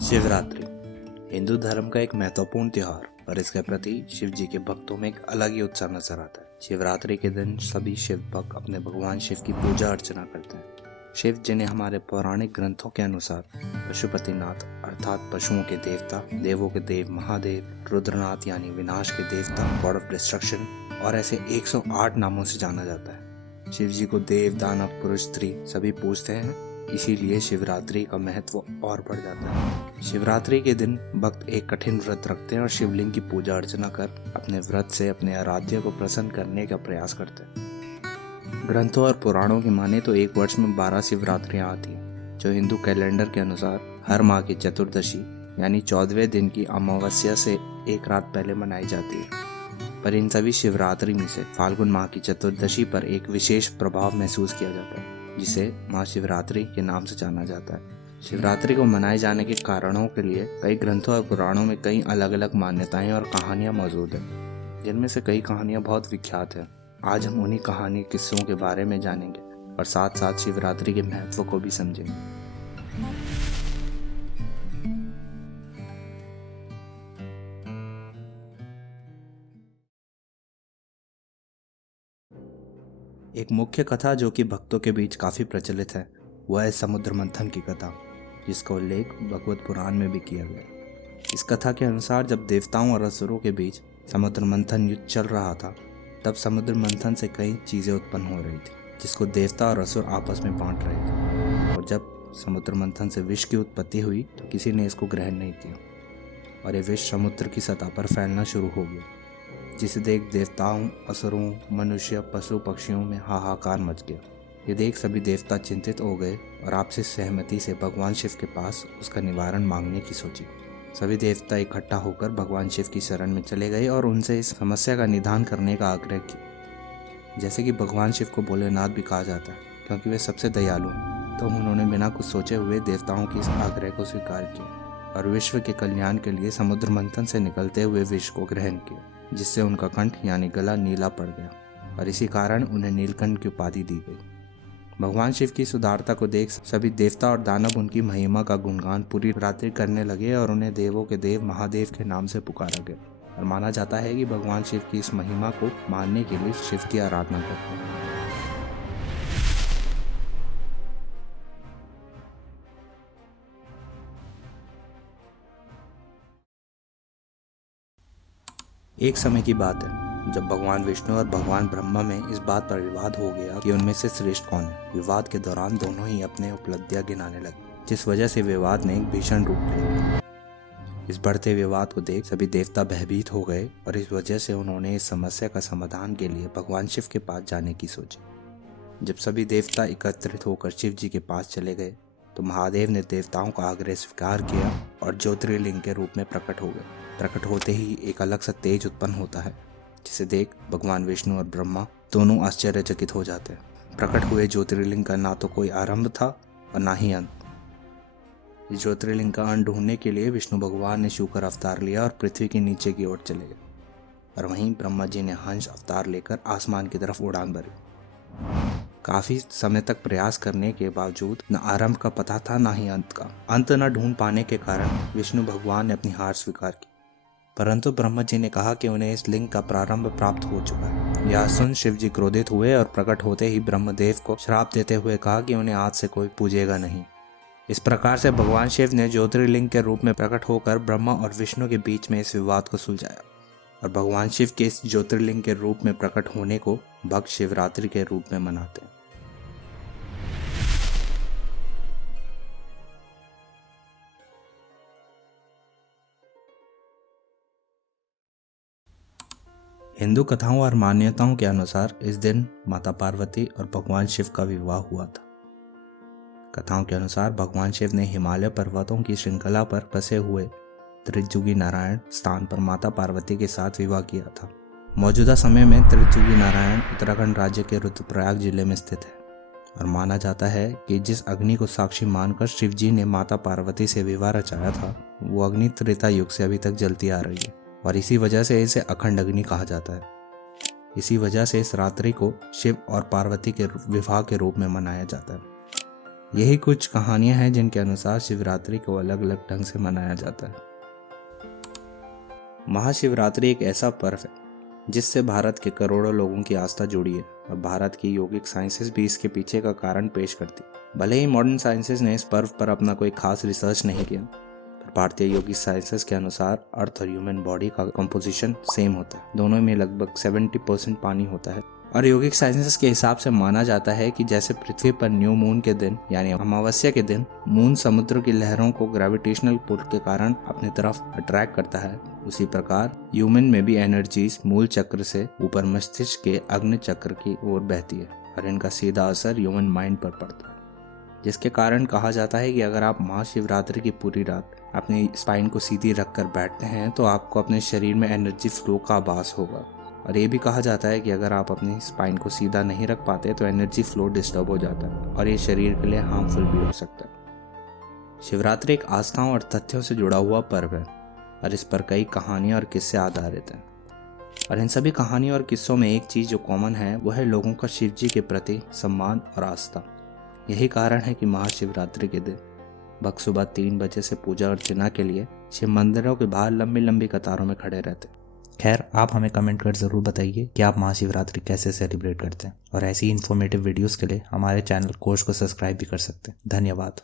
शिवरात्रि हिंदू धर्म का एक महत्वपूर्ण त्योहार और इसके प्रति शिव जी के भक्तों में एक अलग ही उत्साह नजर आता है। शिवरात्रि के दिन सभी शिव भक्त अपने भगवान शिव की पूजा अर्चना करते हैं। शिव जिन्हें हमारे पौराणिक ग्रंथों के अनुसार पशुपतिनाथ अर्थात पशुओं के देवता, देवों के देव महादेव, रुद्रनाथ यानी विनाश के देवता, गॉड ऑफ डिस्ट्रक्शन और ऐसे 108 नामों से जाना जाता है। शिव जी को देव, दानव, पुरुष, स्त्री सभी पूजते हैं, इसीलिए शिवरात्रि का महत्व और बढ़ जाता है। शिवरात्रि के दिन भक्त एक कठिन व्रत रखते हैं और शिवलिंग की पूजा अर्चना कर अपने व्रत से अपने आराध्य को प्रसन्न करने का प्रयास करते हैं। ग्रंथों और पुराणों की माने तो एक वर्ष में 12 शिवरात्रियां आती हैं, जो हिंदू कैलेंडर के अनुसार हर माह की चतुर्दशी यानी 14वें दिन की अमावस्या से एक रात पहले मनाई जाती है। पर इन सभी शिवरात्रि में से फाल्गुन माह की चतुर्दशी पर एक विशेष प्रभाव महसूस किया जाता है, जिसे महाशिवरात्रि के नाम से जाना जाता है। शिवरात्रि को मनाए जाने के कारणों के लिए कई ग्रंथों और पुराणों में कई अलग अलग मान्यताएं और कहानियां मौजूद हैं, जिनमें से कई कहानियां बहुत विख्यात हैं। आज हम उन्हीं कहानी किस्सों के बारे में जानेंगे और साथ साथ शिवरात्रि के महत्व को भी समझेंगे। एक मुख्य कथा जो कि भक्तों के बीच काफी प्रचलित है, वह है समुद्र मंथन की कथा, जिसका उल्लेख भगवत पुराण में भी किया गया। इस कथा के अनुसार जब देवताओं और असुरों के बीच समुद्र मंथन युद्ध चल रहा था, तब समुद्र मंथन से कई चीजें उत्पन्न हो रही थी, जिसको देवता और असुर आपस में बांट रहे थे। और जब समुद्र मंथन से विष की उत्पत्ति हुई तो किसी ने इसको ग्रहण नहीं किया और ये विष समुद्र की सतह पर फैलना शुरू हो गया, जिसे देख देवताओं, असुरों, मनुष्य, पशु पक्षियों में हाहाकार मच गया। ये देख सभी देवता चिंतित हो गए और आपसी सहमति से भगवान शिव के पास उसका निवारण मांगने की सोची। सभी देवता इकट्ठा होकर भगवान शिव की शरण में चले गए और उनसे इस समस्या का निदान करने का आग्रह किया। जैसे कि भगवान शिव को भोलेनाथ भी कहा जाता है, क्योंकि वे सबसे दयालु हैं, तो उन्होंने बिना कुछ सोचे हुए देवताओं के इस आग्रह को स्वीकार किया और विश्व के कल्याण के लिए समुद्र मंथन से निकलते हुए विष को ग्रहण किया, जिससे उनका कंठ यानी गला नीला पड़ गया और इसी कारण उन्हें नीलकंठ की उपाधि दी गई। भगवान शिव की सुदारता को देख सभी देवता और दानव उनकी महिमा का गुणगान पूरी रात्रि करने लगे और उन्हें देवों के देव महादेव के नाम से पुकारा गया। और माना जाता है कि भगवान शिव की इस महिमा को मानने के लिए शिव की आराधना करते हैं। एक समय की बात है जब भगवान विष्णु और भगवान ब्रह्मा में इस बात पर विवाद हो गया कि उनमें से श्रेष्ठ कौन है। विवाद के दौरान दोनों ही अपने उपलब्धियां गिनाने लगे, जिस वजह से विवाद ने एक भीषण रूप ले लिया। इस बढ़ते विवाद को देख सभी देवता भयभीत हो गए और इस वजह से उन्होंने इस समस्या का समाधान के लिए भगवान शिव के पास जाने की सोची। जब सभी देवता एकत्रित होकर शिव जी के पास चले गए तो महादेव ने देवताओं का आग्रह स्वीकार किया और ज्योतिर्लिंग के रूप में प्रकट हो गए। प्रकट होते ही एक अलग सा तेज उत्पन्न होता है, जिसे देख भगवान विष्णु और ब्रह्मा दोनों आश्चर्यचकित हो जाते हैं। प्रकट हुए ज्योतिर्लिंग का ना तो कोई आरंभ था और ना ही अंत। इस ज्योतिर्लिंग का अंत ढूंढने के लिए विष्णु भगवान ने शूकर अवतार लिया और पृथ्वी के नीचे की ओर चले गए, और वहीं ब्रह्मा जी ने हंस अवतार लेकर आसमान की तरफ उड़ान भरी। काफी समय तक प्रयास करने के बावजूद न आरंभ का पता था ना ही अंत का। अंत न ढूंढ पाने के कारण विष्णु भगवान ने अपनी हार स्वीकार की, परंतु ब्रह्मा जी ने कहा कि उन्हें इस लिंग का प्रारंभ प्राप्त हो चुका है। यह सुन शिव जी क्रोधित हुए और प्रकट होते ही ब्रह्मदेव को श्राप देते हुए कहा कि उन्हें आज से कोई पूजेगा नहीं। इस प्रकार से भगवान शिव ने ज्योतिर्लिंग के रूप में प्रकट होकर ब्रह्मा और विष्णु के बीच में इस विवाद को सुलझाया और भगवान शिव के इस ज्योतिर्लिंग के रूप में प्रकट होने को भक्त शिवरात्रि के रूप में मनाते हैं। हिंदू कथाओं और मान्यताओं के अनुसार इस दिन माता पार्वती और भगवान शिव का विवाह हुआ था। कथाओं के अनुसार भगवान शिव ने हिमालय पर्वतों की श्रृंखला पर बसे हुए त्रिजुगी नारायण स्थान पर माता पार्वती के साथ विवाह किया था। मौजूदा समय में त्रिजुगी नारायण उत्तराखंड राज्य के रुद्रप्रयाग जिले में स्थित है और माना जाता है कि जिस अग्नि को साक्षी मानकर शिव जी ने माता पार्वती से विवाह रचाया था, वो अग्नि त्रेता युग से अभी तक जलती आ रही है और इसी वजह से इसे अखंड अग्नि कहा जाता है। इसी वजह से इस रात्रि को शिव और पार्वती के विवाह के रूप में मनाया जाता है। यही कुछ कहानियां हैं जिनके अनुसार शिवरात्रि को अलग अलग ढंग से मनाया जाता है। महाशिवरात्रि एक ऐसा पर्व है जिससे भारत के करोड़ों लोगों की आस्था जुड़ी है और भारत की योगिक साइंसेस भी इसके पीछे का कारण पेश करती है। भले ही मॉडर्न साइंसेस ने इस पर्व पर अपना कोई खास रिसर्च नहीं किया, पर भारतीय योगिक साइंसेस के अनुसार अर्थ और ह्यूमन बॉडी का कंपोजिशन सेम होता है। दोनों में लगभग 70% पानी होता है और योगिक साइंसेस के हिसाब से माना जाता है कि जैसे पृथ्वी पर न्यू मून के दिन यानी अमावस्या के दिन मून समुद्र की लहरों को ग्रेविटेशनल पुल के कारण अपनी तरफ अट्रैक्ट करता है, उसी प्रकार ह्यूमन में भी एनर्जीज मूल चक्र से ऊपर मस्तिष्क के अग्नि चक्र की ओर बहती है और इनका सीधा असर ह्यूमन माइंड पर पड़ता है, जिसके कारण कहा जाता है कि अगर आप महाशिवरात्रि की पूरी रात अपनी स्पाइन को सीधी रखकर बैठते हैं तो आपको अपने शरीर में एनर्जी फ्लो का आभास होगा। और ये भी कहा जाता है कि अगर आप अपनी स्पाइन को सीधा नहीं रख पाते तो एनर्जी फ्लो डिस्टर्ब हो जाता है और ये शरीर के लिए हार्मफुल भी हो सकता है। शिवरात्रि एक आस्थाओं और तथ्यों से जुड़ा हुआ पर्व है और इस पर कई कहानियां और किस्से आधारित हैं। और इन सभी कहानियों और किस्सों में एक चीज़ जो कॉमन है वो है लोगों का शिव जी के प्रति सम्मान और आस्था। यही कारण है कि महाशिवरात्रि के दिन भक्त सुबह 3 बजे से पूजा अर्चना के लिए शिव मंदिरों के बाहर लंबी लंबी कतारों में खड़े रहते हैं। खैर, आप हमें कमेंट कर ज़रूर बताइए कि आप महाशिवरात्रि कैसे सेलिब्रेट करते हैं और ऐसी इन्फॉर्मेटिव वीडियोस के लिए हमारे चैनल कोश को सब्सक्राइब भी कर सकते हैं। धन्यवाद।